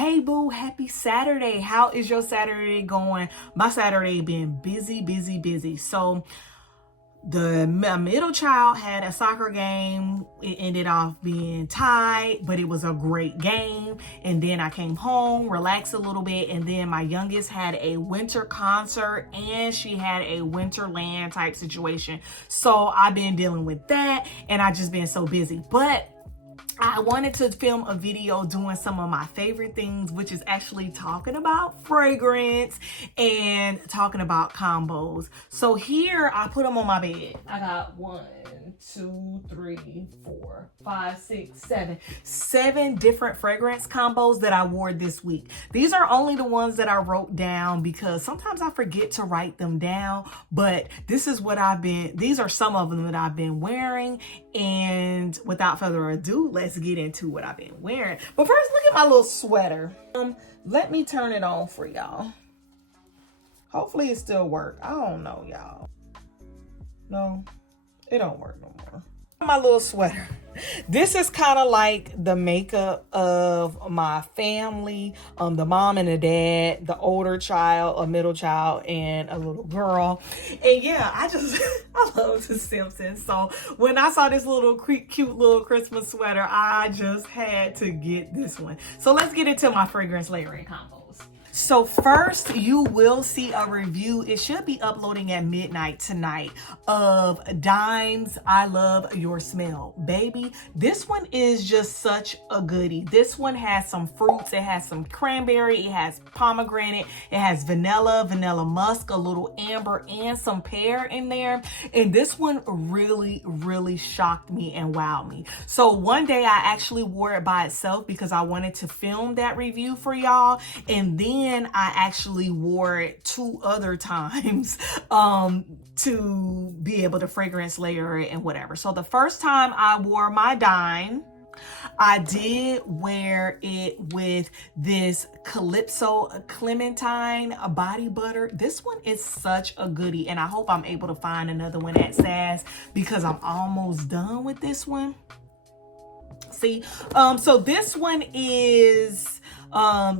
Hey boo, happy Saturday. How is your Saturday going? My Saturday been busy. So my middle child had a soccer game. It ended off being tied, but it was a great game. And then I came home, relaxed a little bit, and then my youngest had a winter concert and she had a winterland type situation. So I've been dealing with that and I just been so busy. But I wanted to film a video doing some of my favorite things, which is actually talking about fragrance and talking about combos. So here I put them on my bed. I got 1, 2, 3, 4, 5, 6, 7 different fragrance combos that I wore this week. These are only the ones that I wrote down because sometimes I forget to write them down, but this is what these are some of them that I've been wearing. And without further ado, let's get into what I've been wearing. But first, look at my little sweater. Let me turn it on for y'all. Hopefully it still works. I don't know, y'all. No, it don't work no more. My little sweater. This is kind of like the makeup of my family, the mom and the dad, the older child, a middle child, and a little girl. And yeah, I love The Simpsons. So when I saw this little cute little Christmas sweater, I just had to get this one. So let's get into my fragrance layering combos. So first, you will see a review. It should be uploading at midnight tonight of Dime's I Love Your Smell. Baby, this one is just such a goodie. This one has some fruits. It has some cranberry. It has pomegranate. It has vanilla musk, a little amber, and some pear in there. And this one really shocked me and wowed me. So one day I actually wore it by itself because I wanted to film that review for y'all. And then I actually wore it 2 other times to be able to fragrance layer it and whatever. So the first time I wore my Dime, I did wear it with this Calypso Clementine body butter. This one is such a goodie, and I hope I'm able to find another one at SAS because I'm almost done with this one. See, so this one is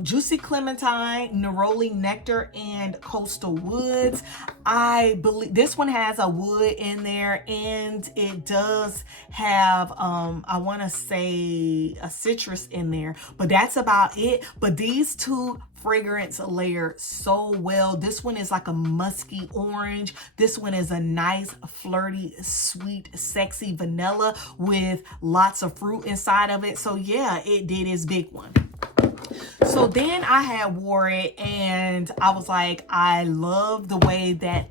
Juicy Clementine, Neroli Nectar, and Coastal Woods. I believe this one has a wood in there, and it does have I want to say a citrus in there, but that's about it. But these two fragrance layer so well. This one is like a musky orange. This one is a nice flirty sweet sexy vanilla with lots of fruit inside of it. So yeah, it did its big one. So then I had wore it and I was like, I love the way that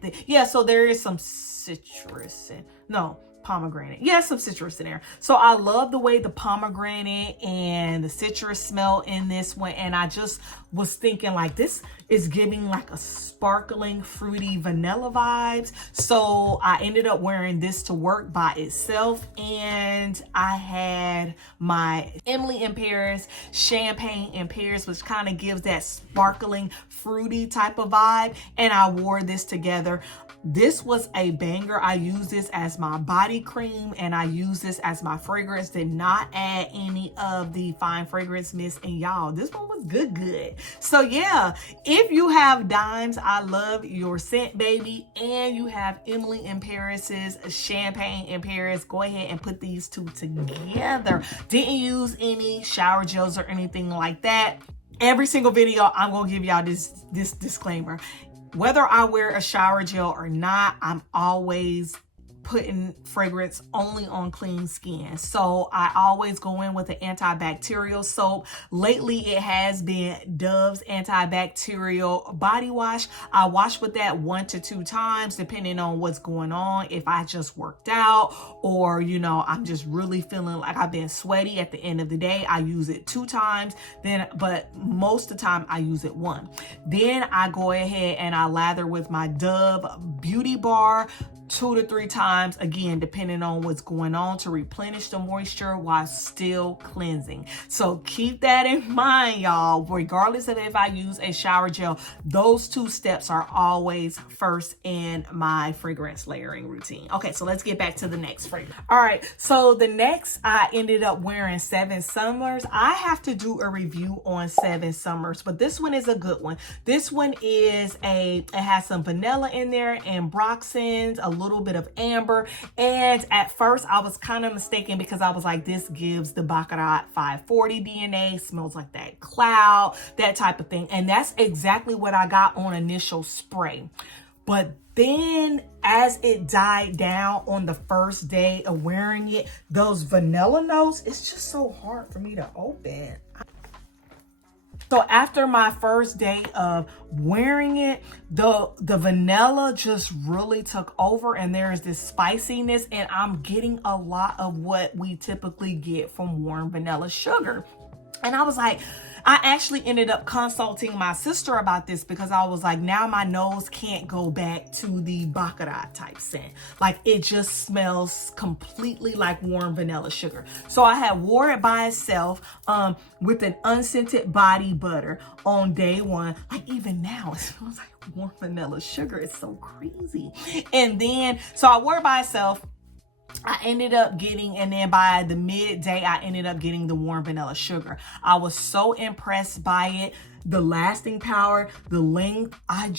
so there is some citrus in, no, pomegranate. Yeah, some citrus in there. So I love the way the pomegranate and the citrus smell in this one. And I just was thinking like this is giving like a sparkling fruity vanilla vibes. So I ended up wearing this to work by itself. And I had my Emily in Paris Champagne in Paris, which kind of gives that sparkling fruity type of vibe. And I wore this together. This was a banger. I use this as my body cream and I use this as my fragrance. Did not add any of the fine fragrance mist, and y'all, this one was good. So yeah, if you have Dime's I Love Your Scent, baby, and you have Emily in Paris's Champagne in Paris, go ahead and put these two together. Didn't use any shower gels or anything like that. Every single video, I'm gonna give y'all this disclaimer. Whether I wear a shower gel or not, I'm always putting fragrance only on clean skin. So I always go in with an antibacterial soap. Lately, it has been Dove's antibacterial body wash. I wash with that 1 to 2 times, depending on what's going on. If I just worked out or, you know, I'm just really feeling like I've been sweaty at the end of the day, I use it 2 times. But most of the time I use it 1. Then I go ahead and I lather with my Dove Beauty Bar 2 to 3 times times, again, depending on what's going on, to replenish the moisture while still cleansing. So keep that in mind, y'all. Regardless of if I use a shower gel, those two steps are always first in my fragrance layering routine. Okay, so let's get back to the next fragrance. All right, so the next, I ended up wearing 7 Summers. I have to do a review on 7 Summers, but this one is a good one. This one is it has some vanilla in there and broxins, a little bit of amber. And at first I was kind of mistaken because I was like, this gives the Baccarat 540 DNA, smells like that cloud, that type of thing. And that's exactly what I got on initial spray. But then as it died down on the first day of wearing it, those vanilla notes, it's just so hard for me to open. So after my first day of wearing it, the vanilla just really took over, and there is this spiciness, and I'm getting a lot of what we typically get from warm vanilla sugar. And I was like, I actually ended up consulting my sister about this because I was like, now my nose can't go back to the Baccarat type scent. Like, it just smells completely like warm vanilla sugar. So I had wore it by itself with an unscented body butter on day 1. Like, even now, it smells like warm vanilla sugar. It's so crazy. And then, so I wore it by itself. I ended up getting, and then by the midday, I ended up getting the warm vanilla sugar. I was so impressed by it. The lasting power, the length, I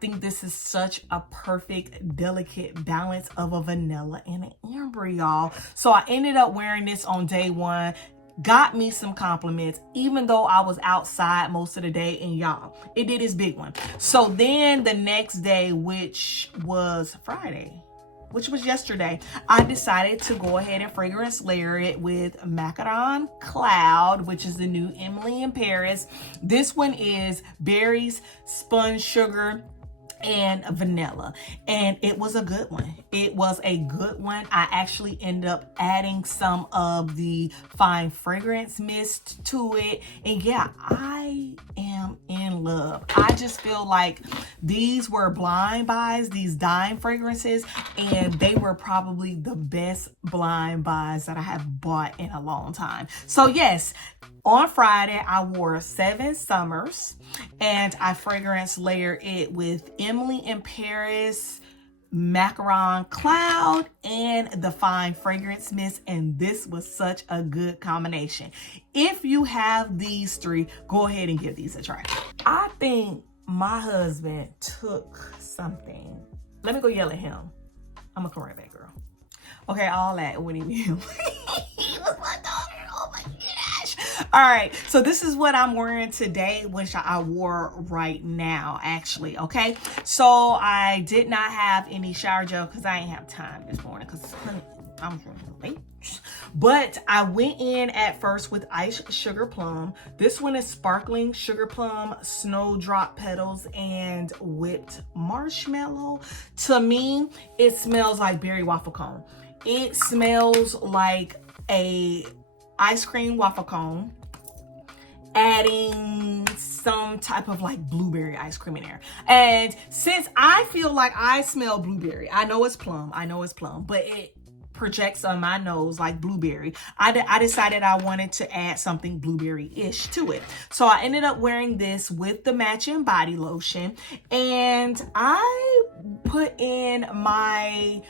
think this is such a perfect, delicate balance of a vanilla and an amber, y'all. So I ended up wearing this on day 1. Got me some compliments, even though I was outside most of the day, and y'all, it did its big one. So then the next day, which was Friday, which was yesterday, I decided to go ahead and fragrance layer it with Macaron Cloud, which is the new Emily in Paris. This one is berries, spun sugar, and vanilla, and it was a good one. It was a good one. I actually ended up adding some of the fine fragrance mist to it, and yeah, I am in love. I just feel like these were blind buys, these dime fragrances, and they were probably the best blind buys that I have bought in a long time. So yes, on Friday, I wore 7 Summers, and I fragrance layered it with Emily in Paris, Macaron Cloud, and the fine fragrance mist, and this was such a good combination. If you have these 3, go ahead and give these a try. I think my husband took something. Let me go yell at him. I'm gonna come right back, girl. Okay, all that wouldn't even him. He was my daughter. Oh my gosh. All right, so this is what I'm wearing today, which I wore right now, actually. Okay, so I did not have any shower gel because I didn't have time this morning because I'm late. But I went in at first with iced sugar plum. This one is sparkling sugar plum, snowdrop petals, and whipped marshmallow. To me, it smells like berry waffle cone. It smells like a ice cream waffle cone, adding some type of like blueberry ice cream in there. And since I feel like I smell blueberry, I know it's plum, but it projects on my nose like blueberry. I decided I wanted to add something blueberry-ish to it. So I ended up wearing this with the matching body lotion, and I put in my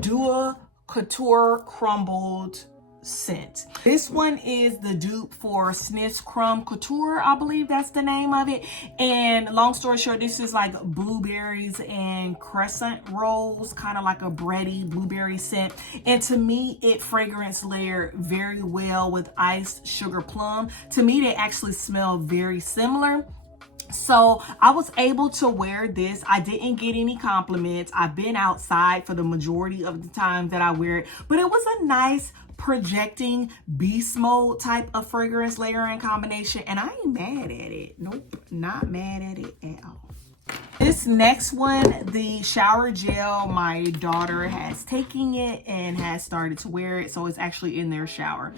Dua Couture Crumbled scent. This one is the dupe for Sniff's Crumb Couture, I believe that's the name of it. And long story short, this is like blueberries and crescent rolls, kind of like a bready blueberry scent. And to me, it fragrance layered very well with iced sugar plum. To me, they actually smell very similar. So I was able to wear this. I didn't get any compliments. I've been outside for the majority of the time that I wear it, but it was a nice projecting beast mode type of fragrance layering combination, and I ain't mad at it. Nope, not mad at it at all. This next one, the shower gel, my daughter has taken it and has started to wear it, so it's actually in their shower.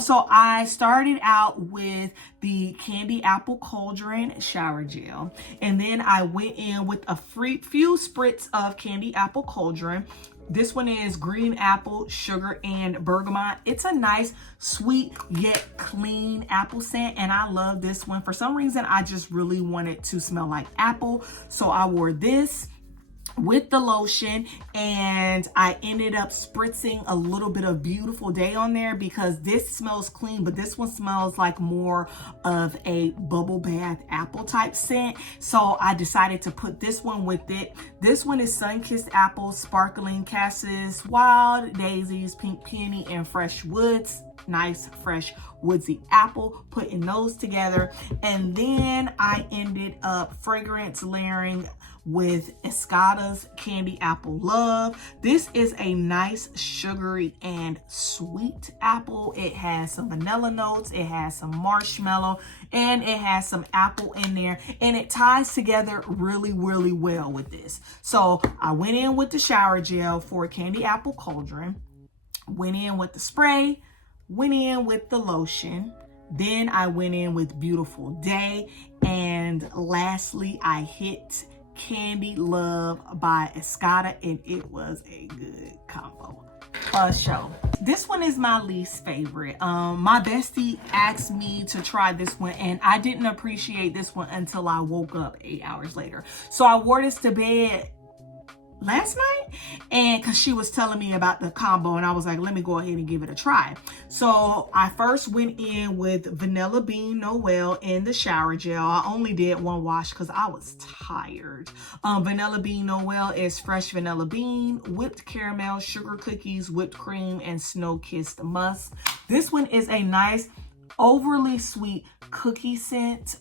So I started out with the Candy Apple Cauldron shower gel, and then I went in with a few spritz of Candy Apple Cauldron, This one is green apple, sugar, and bergamot. It's a nice, sweet, yet clean apple scent. And I love this one. For some reason, I just really wanted to smell like apple. So I wore this with the lotion, and I ended up spritzing a little bit of Beautiful Day on there because this smells clean, but this one smells like more of a bubble bath apple type scent. So I decided to put this one with it. This one is Sun-Kissed Apple, Sparkling Cassis, Wild Daisies, Pink Peony, and Fresh Woods. Nice, fresh, woodsy apple, putting those together. And then I ended up fragrance layering with Escada's Candy Apple Love. This is a nice, sugary, and sweet apple. It has some vanilla notes, it has some marshmallow, and it has some apple in there. And it ties together really, really well with this. So I went in with the shower gel for Candy Apple Cauldron, went in with the spray, went in with the lotion, then I went in with Beautiful Day, and lastly I hit Candy Love by Escada, and it was a good combo. Show. This one is my least favorite. My bestie asked me to try this one, and I didn't appreciate this one until I woke up 8 hours later. So I wore this to bed last night, and because she was telling me about the combo, and I was like, let me go ahead and give it a try. So I first went in with Vanilla Bean Noel in the shower gel. I only did one wash because I was tired. Vanilla Bean Noel is fresh vanilla bean, whipped caramel, sugar cookies, whipped cream, and snow-kissed musk. This one is a nice, overly sweet cookie scent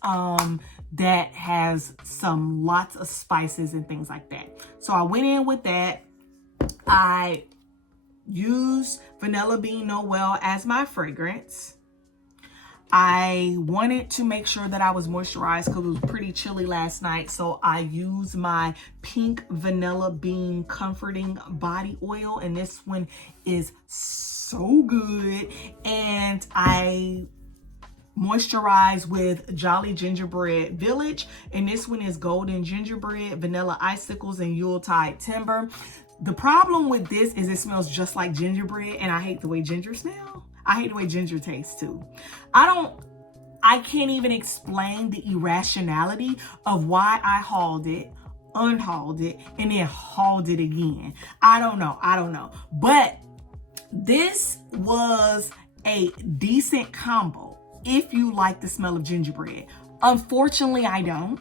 that has some lots of spices and things like that. So I went in with that. I used Vanilla Bean Noel as my fragrance. I wanted to make sure that I was moisturized because it was pretty chilly last night. So I used my pink Vanilla Bean Comforting Body Oil, and this one is so good. And I moisturize with Jolly Gingerbread Village, and this one is Golden Gingerbread, Vanilla Icicles, and Yuletide Timber. The problem with this is it smells just like gingerbread, and I hate the way ginger smells. I hate the way ginger tastes too. I can't even explain the irrationality of why I hauled it, unhauled it, and then hauled it again. I don't know. But this was a decent combo if you like the smell of gingerbread. Unfortunately, I don't.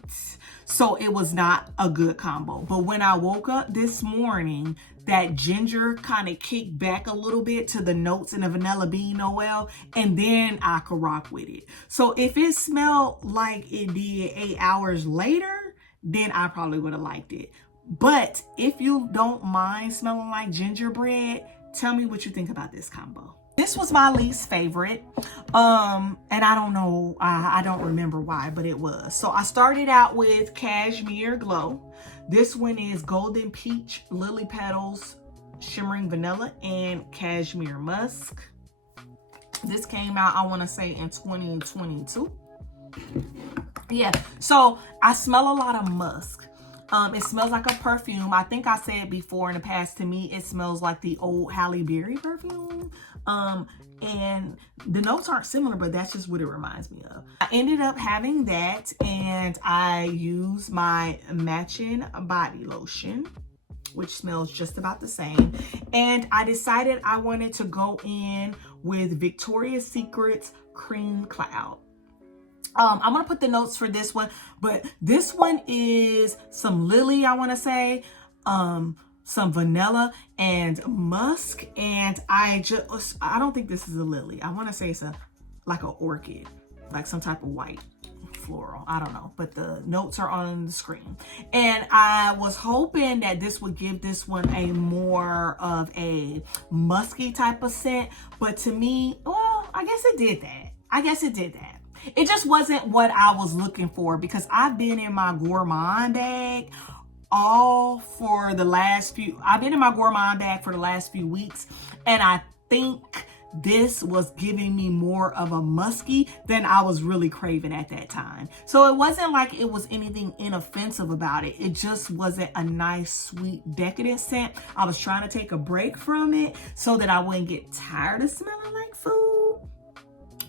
So it was not a good combo. But when I woke up this morning, that ginger kind of kicked back a little bit to the notes in the Vanilla Bean Noel, and then I could rock with it. So if it smelled like it did 8 hours later, then I probably would have liked it. But if you don't mind smelling like gingerbread, tell me what you think about this combo. This was my least favorite, and I don't know, I don't remember why, but it was. So I started out with Cashmere Glow. This one is Golden Peach, Lily Petals, Shimmering Vanilla, and Cashmere Musk. This came out, I want to say, in 2022. Yeah, so I smell a lot of musk. It smells like a perfume. I think I said before in the past, to me, it smells like the old Halle Berry perfume. And the notes aren't similar, but that's just what it reminds me of. I ended up having that, and I used my matching body lotion, which smells just about the same. And I decided I wanted to go in with Victoria's Secret's Cream Cloud. I'm gonna put the notes for this one, but this one is some lily, I want to say, some vanilla and musk, and I don't think this is a lily. I want to say it's like an orchid, like some type of white floral. I don't know, but the notes are on the screen. And I was hoping that this would give this one a more of a musky type of scent, but to me, well, I guess it did that. It just wasn't what I was looking for, because I've been in my gourmand bag for the last few weeks, and I think this was giving me more of a musky than I was really craving at that time. So it wasn't like it was anything inoffensive about it. It just wasn't a nice, sweet, decadent scent. I was trying to take a break from it so that I wouldn't get tired of smelling like food.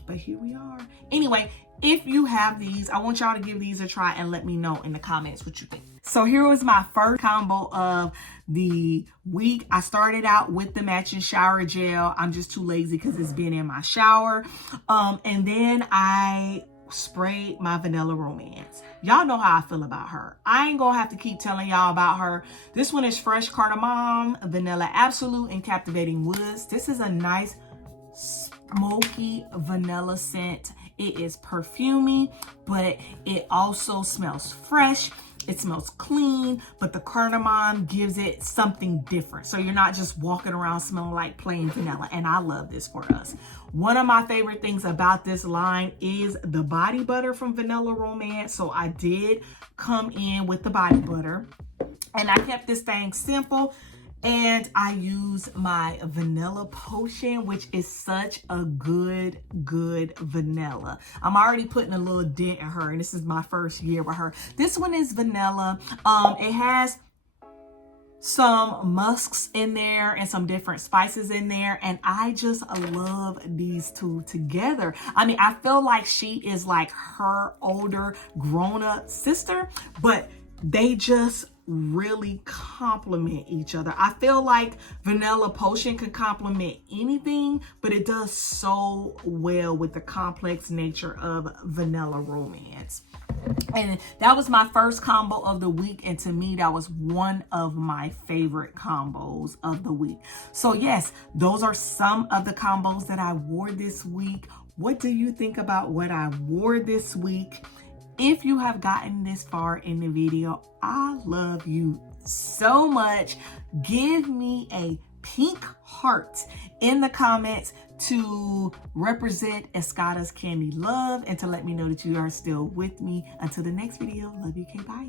But here we are. Anyway, if you have these, I want y'all to give these a try and let me know in the comments what you think. So here was my first combo of the week. I started out with the matching shower gel. I'm just too lazy because it's been in my shower. And then I sprayed my Vanilla Romance. Y'all know how I feel about her. I ain't gonna have to keep telling y'all about her. This one is Fresh Cardamom, Vanilla Absolute, and Captivating Woods. This is a nice smoky vanilla scent. It is perfumey, but it also smells fresh. It smells clean, but the cardamom gives it something different. So you're not just walking around smelling like plain vanilla. And I love this for us. One of my favorite things about this line is the body butter from Vanilla Romance. So I did come in with the body butter, and I kept this thing simple. And I use my vanilla potion, which is such a good vanilla. I'm already putting a little dent in her, and this is my first year with her. This one is vanilla. It has some musks in there and some different spices in there, and I just love these two together. I mean, I feel like she is like her older grown-up sister, but they just really complement each other. I feel like Vanilla Potion can complement anything, but it does so well with the complex nature of Vanilla Romance. And that was my first combo of the week, and to me that was one of my favorite combos of the week. So yes, those are some of the combos that I wore this week. What do you think about what I wore this week? If you have gotten this far in the video, I love you so much. Give me a pink heart in the comments to represent Escada's Candy Love and to let me know that you are still with me. Until the next video, love you, K, bye.